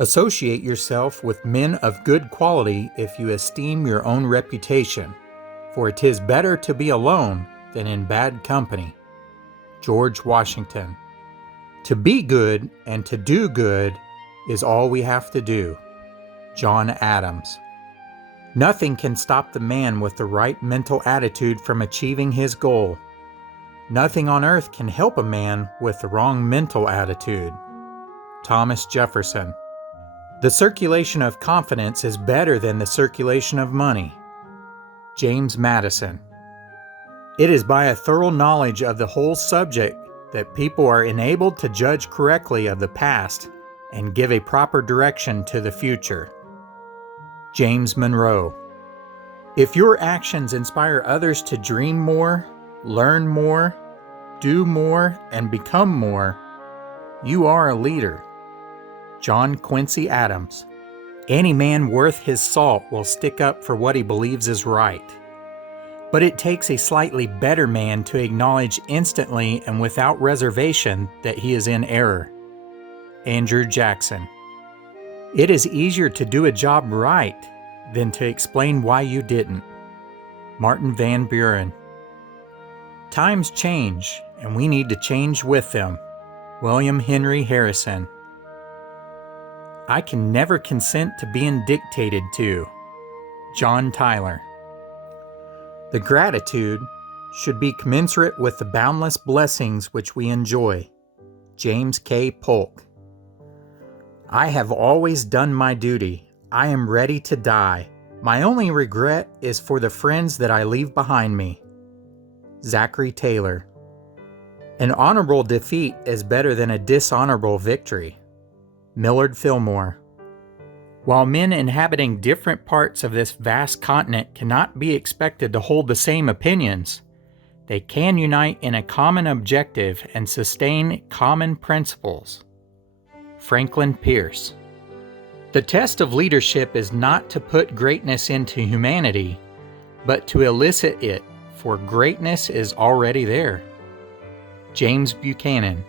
Associate yourself with men of good quality if you esteem your own reputation, for 'tis better to be alone than in bad company. George Washington. To be good and to do good is all we have to do. John Adams. Nothing can stop the man with the right mental attitude from achieving his goal. Nothing on earth can help a man with the wrong mental attitude. Thomas Jefferson. The circulation of confidence is better than the circulation of money. James Madison. It is by a thorough knowledge of the whole subject that people are enabled to judge correctly of the past and give a proper direction to the future. James Monroe. If your actions inspire others to dream more, learn more, do more, and become more, you are a leader. John Quincy Adams. Any man worth his salt will stick up for what he believes is right. But it takes a slightly better man to acknowledge instantly and without reservation that he is in error. Andrew Jackson. It is easier to do a job right than to explain why you didn't. Martin Van Buren. Times change, and we need to change with them. William Henry Harrison. I can never consent to being dictated to. John Tyler. The gratitude should be commensurate with the boundless blessings which we enjoy. James K. Polk. I have always done my duty. I am ready to die. My only regret is for the friends that I leave behind me. Zachary Taylor. An honorable defeat is better than a dishonorable victory. Millard Fillmore. While men inhabiting different parts of this vast continent cannot be expected to hold the same opinions, they can unite in a common objective and sustain common principles. Franklin Pierce. The test of leadership is not to put greatness into humanity, but to elicit it, for greatness is already there. James Buchanan.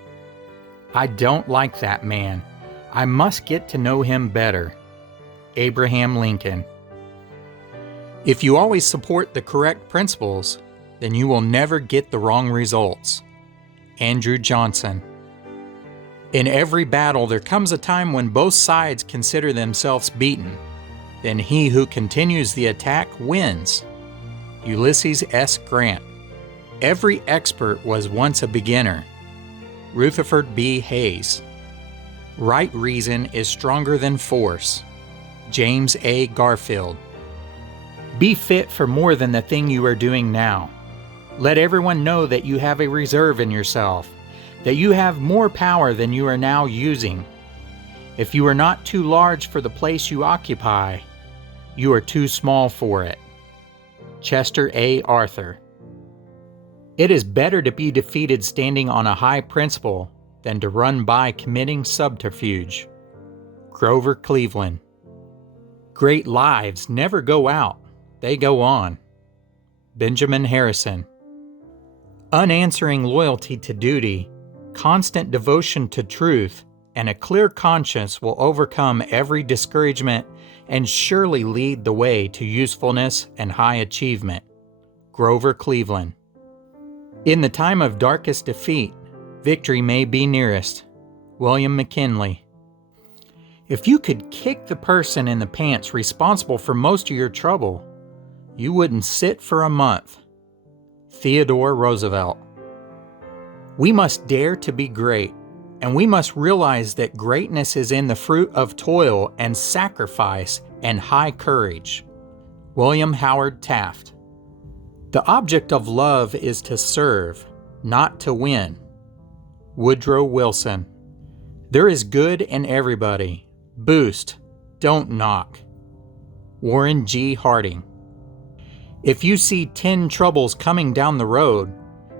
I don't like that man. I must get to know him better. Abraham Lincoln. If you always support the correct principles, then you will never get the wrong results. Andrew Johnson. In every battle there comes a time when both sides consider themselves beaten. Then he who continues the attack wins. Ulysses S. Grant. Every expert was once a beginner. Rutherford B. Hayes. Right reason is stronger than force. James A. Garfield. Be fit for more than the thing you are doing now. Let everyone know that you have a reserve in yourself, that you have more power than you are now using. If you are not too large for the place you occupy, you are too small for it. Chester A. Arthur. It is better to be defeated standing on a high principle than to run by committing subterfuge. Grover Cleveland. Great lives never go out, they go on. Benjamin Harrison. Unanswering loyalty to duty, constant devotion to truth, and a clear conscience will overcome every discouragement and surely lead the way to usefulness and high achievement. Grover Cleveland. In the time of darkest defeat, victory may be nearest. William McKinley. If you could kick the person in the pants responsible for most of your trouble, you wouldn't sit for a month. Theodore Roosevelt. We must dare to be great, and we must realize that greatness is in the fruit of toil and sacrifice and high courage. William Howard Taft. The object of love is to serve, not to win. Woodrow Wilson. There is good in everybody. Boost, don't knock. Warren G. Harding. If you see 10 troubles coming down the road,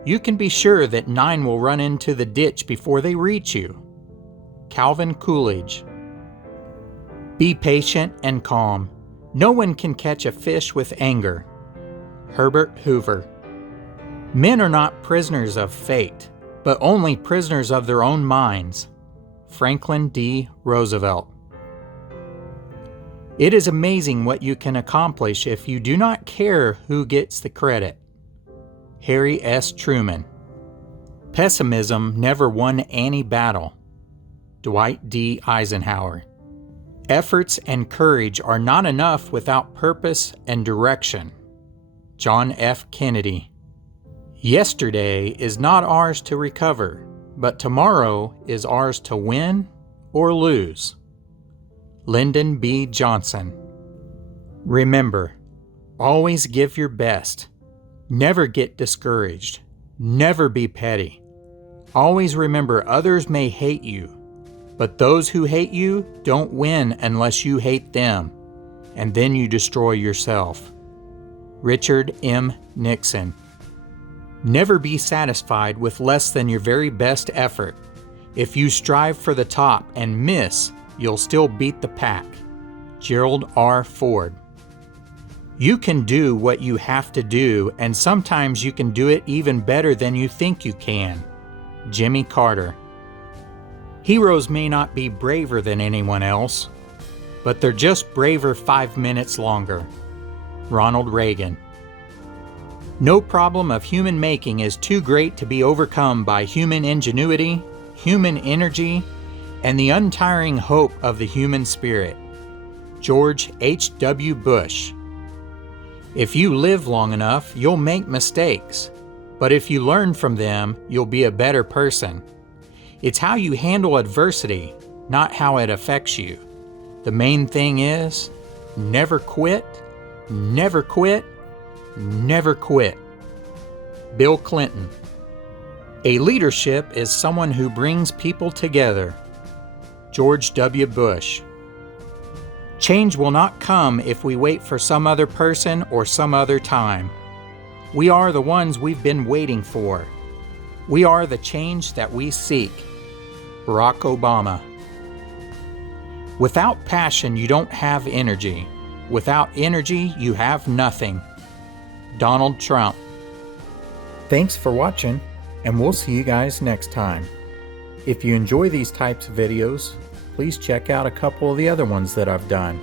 you can be sure that 9 will run into the ditch before they reach you. Calvin Coolidge. Be patient and calm. No one can catch a fish with anger. Herbert Hoover. Men are not prisoners of fate, but only prisoners of their own minds. Franklin D. Roosevelt. It is amazing what you can accomplish if you do not care who gets the credit. Harry S. Truman. Pessimism never won any battle. Dwight D. Eisenhower. Efforts and courage are not enough without purpose and direction. John F. Kennedy. Yesterday is not ours to recover, but tomorrow is ours to win or lose. Lyndon B. Johnson. Remember, always give your best. Never get discouraged. Never be petty. Always remember others may hate you, but those who hate you don't win unless you hate them, and then you destroy yourself. Richard M. Nixon. Never be satisfied with less than your very best effort. If you strive for the top and miss, you'll still beat the pack. Gerald R. Ford. You can do what you have to do, and sometimes you can do it even better than you think you can. Jimmy Carter. Heroes may not be braver than anyone else, but they're just braver 5 minutes longer. Ronald Reagan. No problem of human making is too great to be overcome by human ingenuity, human energy, and the untiring hope of the human spirit. George H.W. Bush. If you live long enough, you'll make mistakes, but if you learn from them, you'll be a better person. It's how you handle adversity, not how it affects you. The main thing is, never quit, never quit, never quit. Bill Clinton. A leadership is someone who brings people together. George W. Bush. Change will not come if we wait for some other person or some other time. We are the ones we've been waiting for. We are the change that we seek. Barack Obama. Without passion, you don't have energy. Without energy, you have nothing. Donald Trump. Thanks for watching, and we'll see you guys next time. If you enjoy these types of videos, please check out a couple of the other ones that I've done.